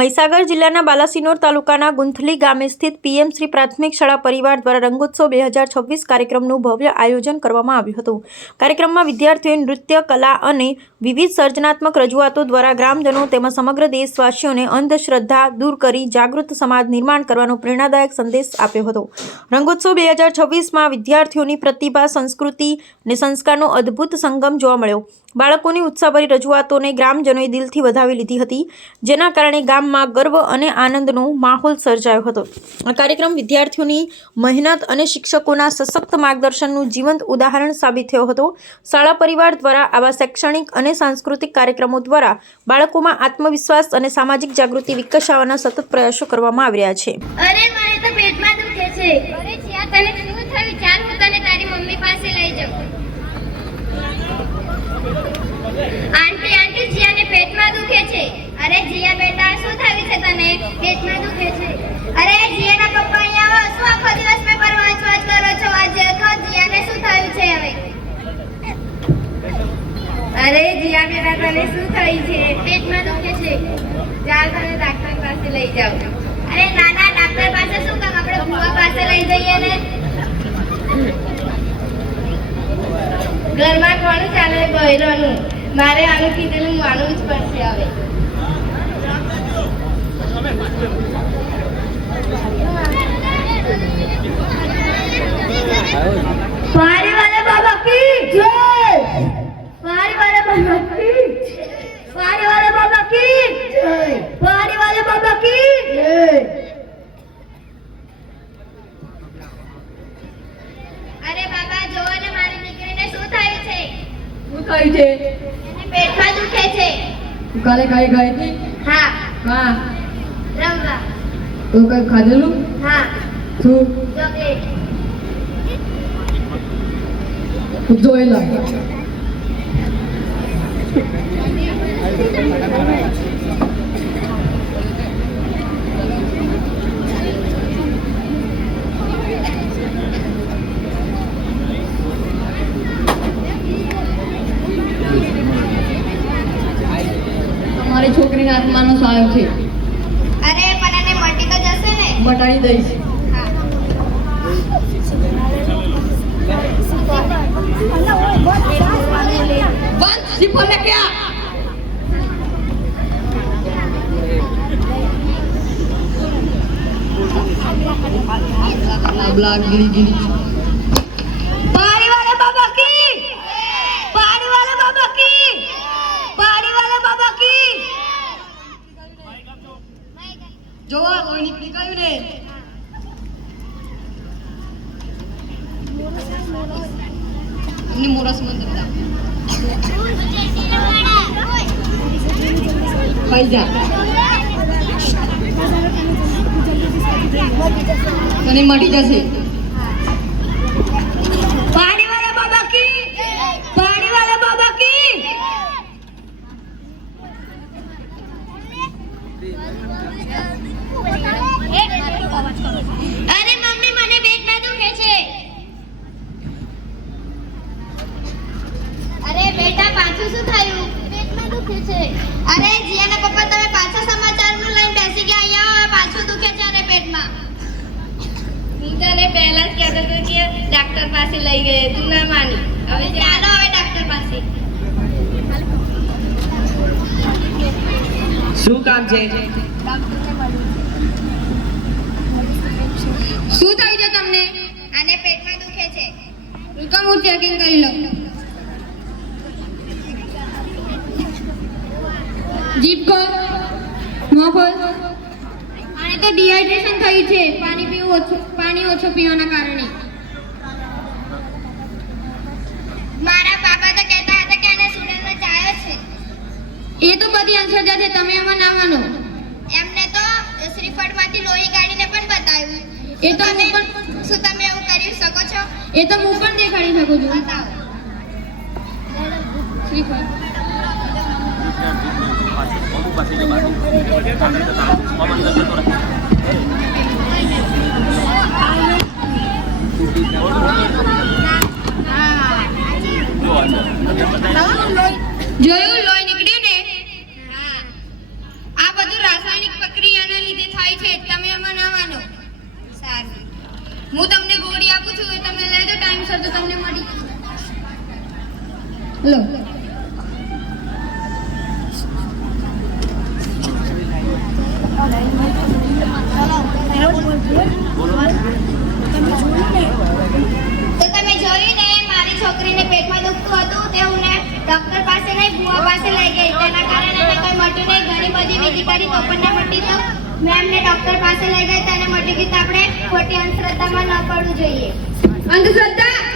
મહીસાગર જિલ્લાના બાલાસિનોર તાલુકાના ગુંથલી ગામે સ્થિત પીએમ શ્રી પ્રાથમિક શાળા પરિવાર દ્વારા રંગોત્સવ 2026 કાર્યક્રમનું ભવ્ય આયોજન કરવામાં આવ્યું હતું। કાર્યક્રમમાં વિદ્યાર્થીઓએ નૃત્ય, કલા અને વિવિધ સર્જનાત્મક રજૂઆતો દ્વારા ગ્રામજનો તેમજ સમગ્ર દેશવાસીઓને અંધશ્રદ્ધા દૂર કરી જાગૃત સમાજ નિર્માણ કરવાનો પ્રેરણાદાયક સંદેશ આપ્યો હતો। રંગોત્સવ 2026માં વિદ્યાર્થીઓની પ્રતિભા, સંસ્કૃતિ અને સંસ્કારનો અદ્ભુત સંગમ જોવા મળ્યો। બાળકોની ઉત્સાહભરી રજૂઆતોને ગ્રામજનોએ દિલથી વધાવી લીધી હતી, જેના કારણે ગામમાં ગર્વ અને આનંદનો માહોલ સર્જાયો હતો। આ કાર્યક્રમ વિદ્યાર્થીઓની મહેનત અને શિક્ષકોના સશક્ત માર્ગદર્શનનું જીવંત ઉદાહરણ સાબિત થયો હતો। શાળા પરિવાર દ્વારા આવા શૈક્ષણિક અને સાંસ્કૃતિક કાર્યક્રમો દ્વારા બાળકોમાં આત્મવિશ્વાસ અને સામાજિક જાગૃતિ વિકસાવવાના સતત પ્રયાસો કરવામાં આવી રહ્યા છે। અરે મને તો પેટમાં દુખે છે। અરે જીયા, તને શું થયું? ચાલ હું તને તારી મમ્મી પાસે લઈ જાઉં। આંટી આંટી, જીયાને પેટમાં દુખે છે। અરે જીયા બેટા, શું થયું છે તને? પેટમાં દુખે છે। અરે જીયાના પપ્પા અહીંયા આવો। શું આખો દિવસ પેપર વાંચ કરો છો? આજે કહો જીયાને શું થયું છે હવે? અરે જીયા બેટા, તને શું થયું છે? પેટમાં દુખે છે। ચાલ તને ડોક્ટર પાસે લઈ જાઉં। અરે નાના, ડોક્ટર પાસે શું કામ? આપણે ભૂવા પાસે લઈ જઈએ ને। ઘરમાં કોણ ચાલે? બહેરોનું। મારે આનું કીધેલું માનવું જ પડશે હવે। पारी वाले बाबा की जय। पारी वाले बाबा की जय। पारी वाले बाबा की जय। पारी वाले बाबा की जय। अरे बाबा, જોવો ને મારી દીકરીને શું થયું છે? શું થયું છે? એને પેટમાં દુખે છે। કાલે કઈ ગઈ હતી? હા, હા। રમવા। તો કઈ ખાધેલું? હા, શું? ચોકલેટ। જોઈ લાગે। તમારી છોકરીના આત્માનો સહાય છે। અરે પણ એને મટી તો જશે ને? બટાઈ દઈશ। बंद सिपो ने क्या ब्लॉग गिरी पारी वाले बाबा की। पारी वाले बाबा की। पारी वाले बाबा की। જોવા કોઈ નીકળી ગયું ને। અમને મોરસ મંદિર ભાઈ જા તને મળી જશે। पारी वाले बाबा की। पारी वाले बाबा की। अरे मम्मी, મને પેટમાં દુખે છે। અરે બેટા, પાછું શું થયું? પેટમાં દુખે છે। અરે જીયાના પપ્પા, તમે પાછા સમાચારમાં લઈને બેસી ગયા। અહીંયા હવે પાછું દુખે છે અને પેટમાં। હું તને પહેલા જ કહેતો હતો કે ડોક્ટર પાસે લઈ ગયે, તું ના માની। હવે ચાલો હવે ડોક્ટર પાસે। શું કામ છે? શું થયું છે તમને? આને પેટમાં દુખે છે। રૂકા હું ચેકિંગ કરી લઉં। જીભ ખોલ, મોં ખોલ। આને તો ડિહાઇડ્રેશન થયું છે, પાણી ઓછું પીવાના કારણે। મારા પાપા તો કહેતા હતા કે આને સુડેલો ચાયો છે। એ તો બધી અંધશ્રદ્ધા છે, તમે એમાં ના માનો। એમને તો શ્રીફળમાંથી લોહી કાઢીને પણ બતાવ્યું। એ તો તમે હું પણ શું તમે એવું કરી શકો છો? એ તો હું પણ દેખાડી શકું છું। બતાવો। શ્રીફળ જોયું લોહી નીકળ્યું ને? હા, આ બધું રાસાયણિક લો તો તમે જોયું ને મારી છોકરીને પેટમાં દુખતું હતું તે હું ને ડોક્ટર પાસે નહીં બુઆ પાસે લઈ ગઈ તેના કારણે એને કોઈ મટ્યું નહીં ઘણી બધી વિધિ કરી તો પણ ના મટી તો મેં એમને ડોક્ટર પાસે લઈ ગઈ તેને મટી ગઈ તો આપણે ખોટી અંધશ્રદ્ધામાં ન પડવું જોઈએ અંધશ્રદ્ધા